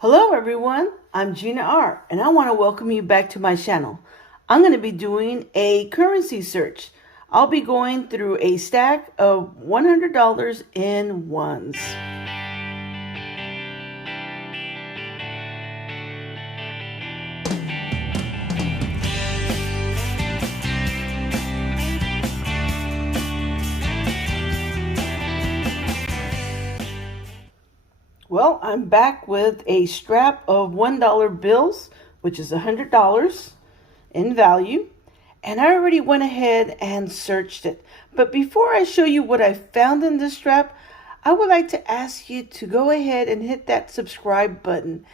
Hello everyone, I'm Gina R. and I want to welcome you back to my channel. I'm going to be doing a currency search. I'll be going through a stack of $100 in ones. Well, I'm back with a strap of $1 bills, which is $100 in value. And I already went ahead and searched it. But before I show you what I found in this strap, I would like to ask you to go ahead and hit that subscribe button.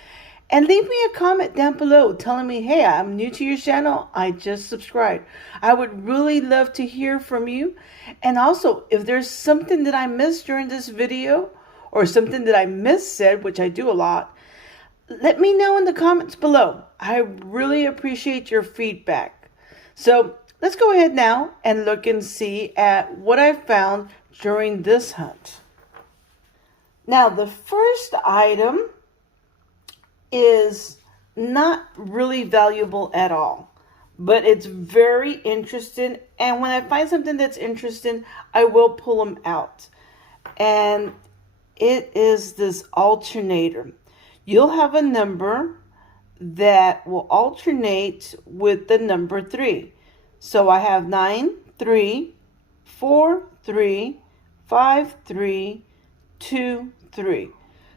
And leave me a comment down below telling me, hey, I'm new to your channel. I just subscribed. I would really love to hear from you. And also, if there's something that I missed during this video, or something that I missaid, which I do a lot, let me know in the comments below. I really appreciate your feedback. So let's go ahead now and look and see at what I found during this hunt. Now, the first item is not really valuable at all, but it's very interesting. And when I find something that's interesting, I will pull them out. And it is this alternator. You'll have a number that will alternate with the number 3. So I have 9, 3, 4, 3, 5, 3, 2, 3.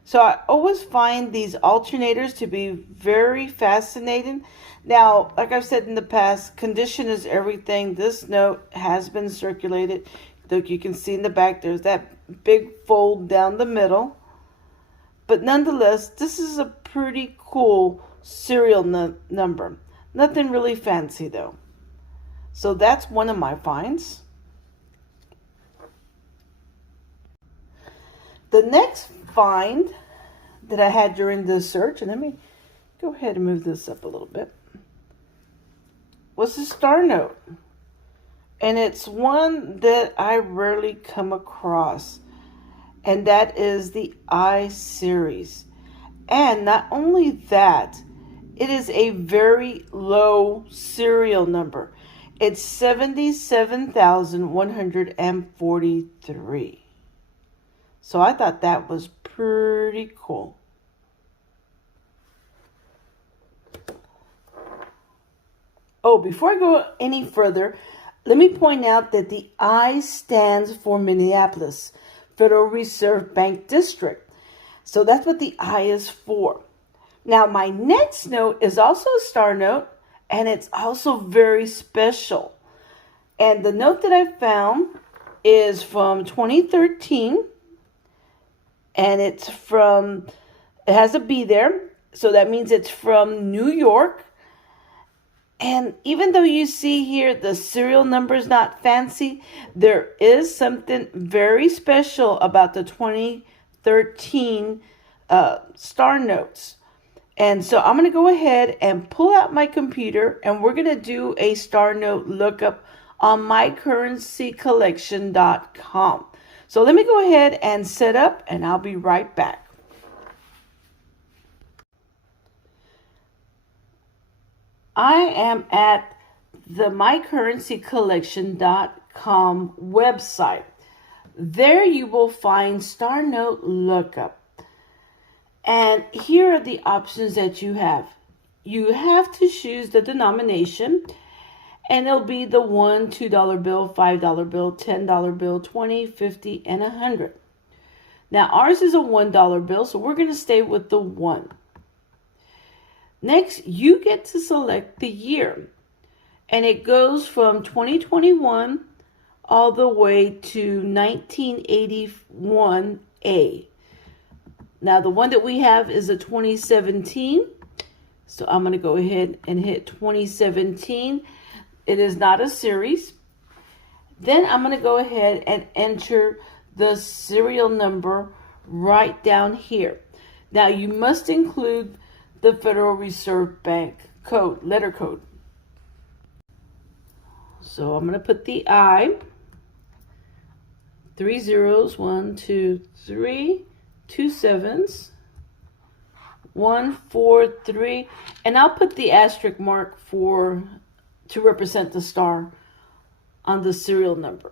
So I always find these alternators to be very fascinating. Now, like I've said in the past, condition is everything. This note has been circulated. Look, you can see in the back, there's that big fold down the middle. But nonetheless, this is a pretty cool serial number. Nothing really fancy though. So that's one of my finds. The next find that I had during this search, and let me go ahead and move this up a little bit, was a star note. And it's one that I rarely come across. And that is the I series. And not only that, it is a very low serial number. It's 77,143. So I thought that was pretty cool. Oh, before I go any further, let me point out that the I stands for Minneapolis Federal Reserve Bank District. So that's what the I is for. Now, my next note is also a star note, and it's also very special. And the note that I found is from 2013, and it has a B there, so that means it's from New York. And even though you see here the serial number is not fancy, there is something very special about the 2013 star notes. And so I'm going to go ahead and pull out my computer, and we're going to do a star note lookup on mycurrencycollection.com. So let me go ahead and set up, and I'll be right back. I am at the mycurrencycollection.com website. There you will find Star Note Lookup. And here are the options that you have. You have to choose the denomination, and it'll be the $1, $2 bill, $5 bill, $10 bill, $20, $50, and $100. Now ours is a $1 bill, so we're going to stay with the 1. Next, you get to select the year, and it goes from 2021 all the way to 1981A. Now, the one that we have is a 2017, so I'm going to go ahead and hit 2017. It is not a series. Then I'm going to go ahead and enter the serial number right down here. Now, you must include the Federal Reserve Bank code, letter code. So I'm going to put the I, 3 zeros, 1, 2, 3, 2 sevens, 1, 4, 3, and I'll put the asterisk mark to represent the star on the serial number.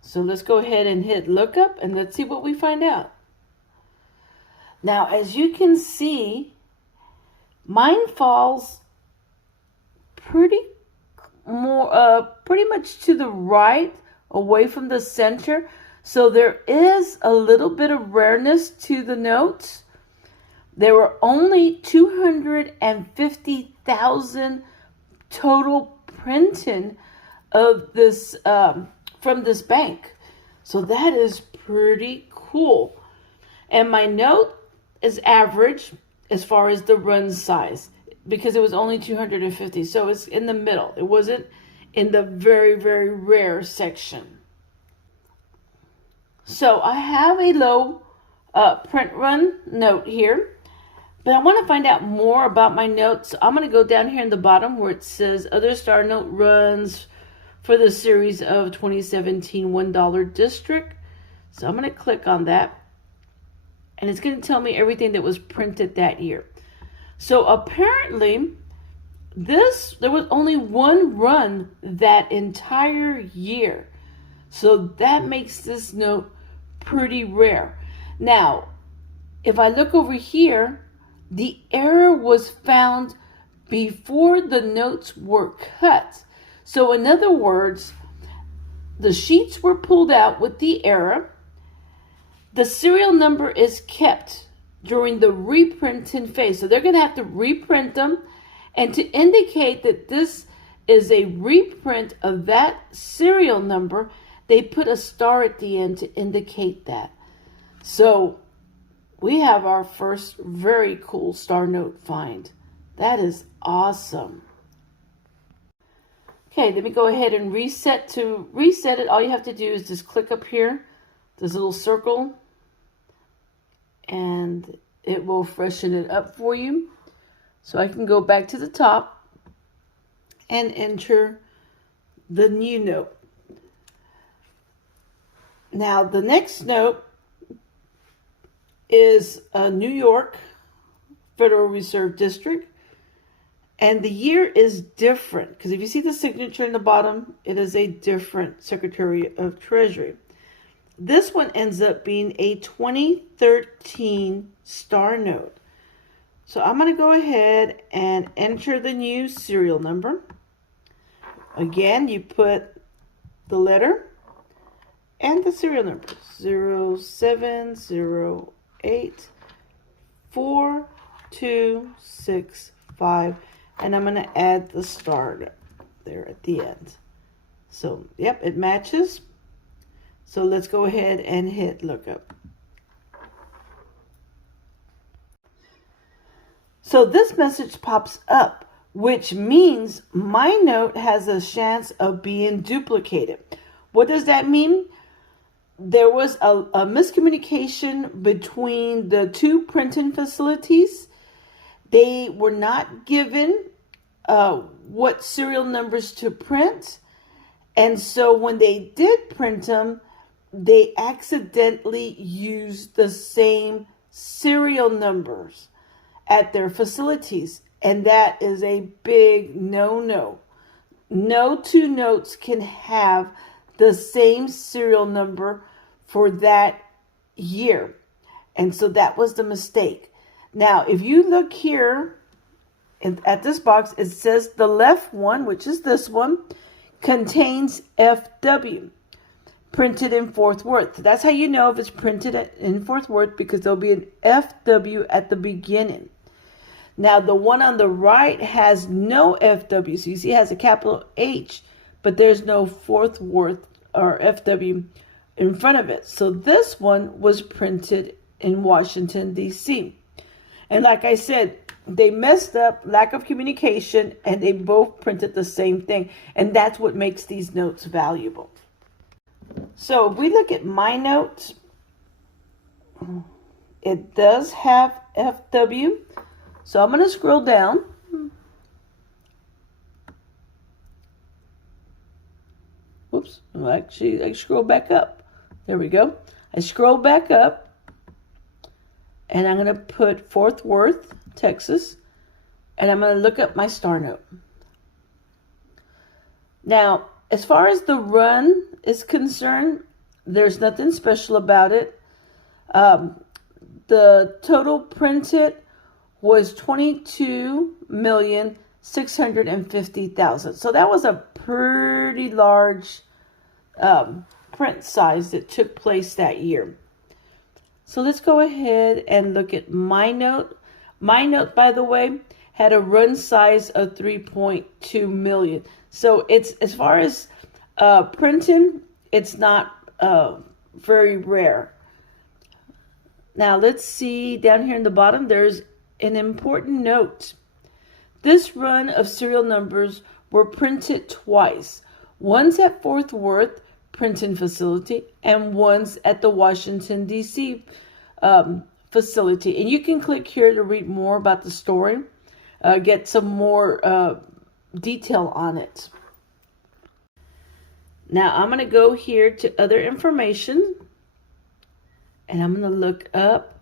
So let's go ahead and hit lookup and let's see what we find out. Now, as you can see, mine falls pretty much to the right, away from the center. So there is a little bit of rareness to the notes. There were only 250,000 total printing of this from this bank. So that is pretty cool. And my note is average as far as the run size, because it was only 250. So it's in the middle. It wasn't in the very, very rare section. So I have a low print run note here, but I want to find out more about my notes. So I'm going to go down here in the bottom where it says other star note runs for the series of 2017 $1 district. So I'm going to click on that, and it's going to tell me everything that was printed that year. So apparently there was only one run that entire year. So that makes this note pretty rare. Now, if I look over here, the error was found before the notes were cut. So in other words, the sheets were pulled out with the error. The serial number is kept during the reprinting phase. So they're going to have to reprint them. And to indicate that this is a reprint of that serial number, they put a star at the end to indicate that. So we have our first very cool star note find. That is awesome. Okay, let me go ahead and reset. To reset it, all you have to do is just click up here, this little circle, and it will freshen it up for you. So I can go back to the top and enter the new note. Now the next note is a New York Federal Reserve District. And the year is different, because if you see the signature in the bottom, it is a different Secretary of Treasury. This one ends up being a 2013 star note. So I'm going to go ahead and enter the new serial number. Again, you put the letter and the serial number, 07084265. And I'm going to add the star there at the end. So, yep, it matches. So let's go ahead and hit lookup. So this message pops up, which means my note has a chance of being duplicated. What does that mean? There was a miscommunication between the two printing facilities. They were not given what serial numbers to print. And so when they did print them, they accidentally used the same serial numbers at their facilities. And that is a big no-no. No two notes can have the same serial number for that year. And so that was the mistake. Now, if you look here at this box, it says the left one, which is this one, contains FW, printed in Fort Worth. That's how you know if it's printed in Fort Worth, because there'll be an FW at the beginning. Now, the one on the right has no FW. So you see it has a capital H, but there's no Fort Worth or FW in front of it. So this one was printed in Washington, D.C. And like I said, they messed up, lack of communication, and they both printed the same thing. And that's what makes these notes valuable. So if we look at my notes, it does have FW. So I'm going to scroll down. Whoops. Actually, I scroll back up. There we go. I scroll back up. and I'm going to put Fort Worth, Texas, and I'm going to look up my star note. Now, as far as the run is concerned, there's nothing special about it. The total printed was 22,650,000. So that was a pretty large print size that took place that year. So let's go ahead and look at my note. My note, by the way, had a run size of 3.2 million. So it's, as far as printing, it's not very rare. Now let's see down here in the bottom, there's an important note. This run of serial numbers were printed twice. Once at Fort Worth printing facility and once at the Washington, D.C. Facility. And you can click here to read more about the story, get some more detail on it. Now I'm going to go here to other information, and I'm going to look up.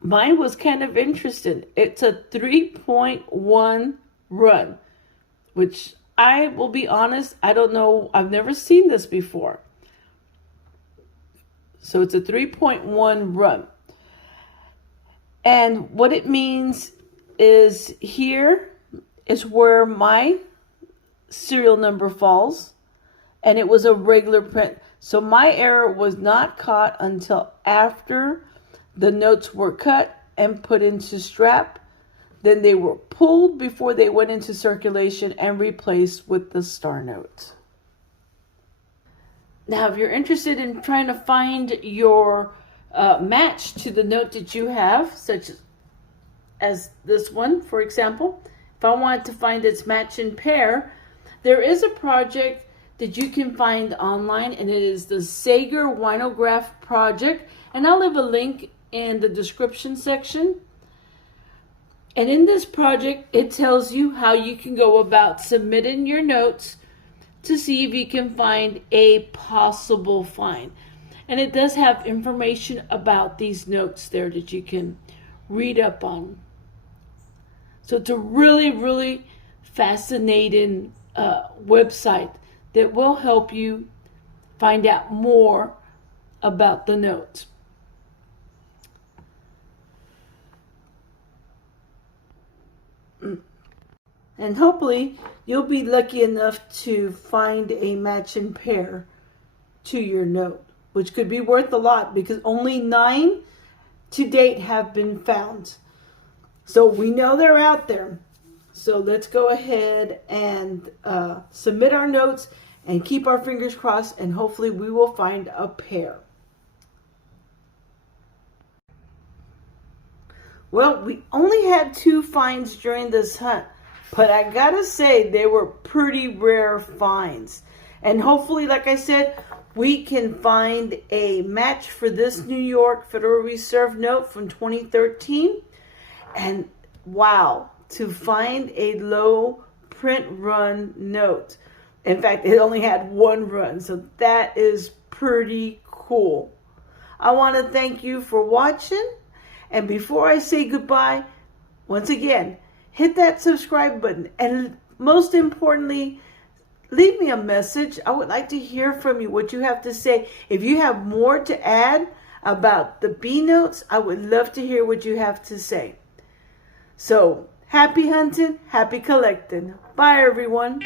Mine was kind of interesting. It's a 3.1 run, which I will be honest, I don't know. I've never seen this before. So it's a 3.1 run. And what it means is here is where my serial number falls, and it was a regular print. So my error was not caught until after the notes were cut and put into strap. Then they were pulled before they went into circulation and replaced with the star note. Now, if you're interested in trying to find your match to the note that you have, such as this one, for example, if I wanted to find its match and pair, there is a project that you can find online, and it is the Sager Winograph Project, and I'll leave a link in the description section. And in this project, it tells you how you can go about submitting your notes to see if you can find a possible find. And it does have information about these notes there that you can read up on. So it's a really, really fascinating website that will help you find out more about the notes. And hopefully you'll be lucky enough to find a match and pair to your note, which could be worth a lot because only 9 to date have been found. So we know they're out there. So let's go ahead and submit our notes and keep our fingers crossed, and hopefully we will find a pair. Well, we only had 2 finds during this hunt, but I gotta say they were pretty rare finds. And hopefully, like I said, we can find a match for this New York Federal Reserve note from 2013. And wow, to find a low print run note. In fact, it only had 1 run, so that is pretty cool. I want to thank you for watching. And before I say goodbye, once again, hit that subscribe button. And most importantly, leave me a message. I would like to hear from you, what you have to say. If you have more to add about the B notes, I would love to hear what you have to say. So, happy hunting, happy collecting. Bye, everyone.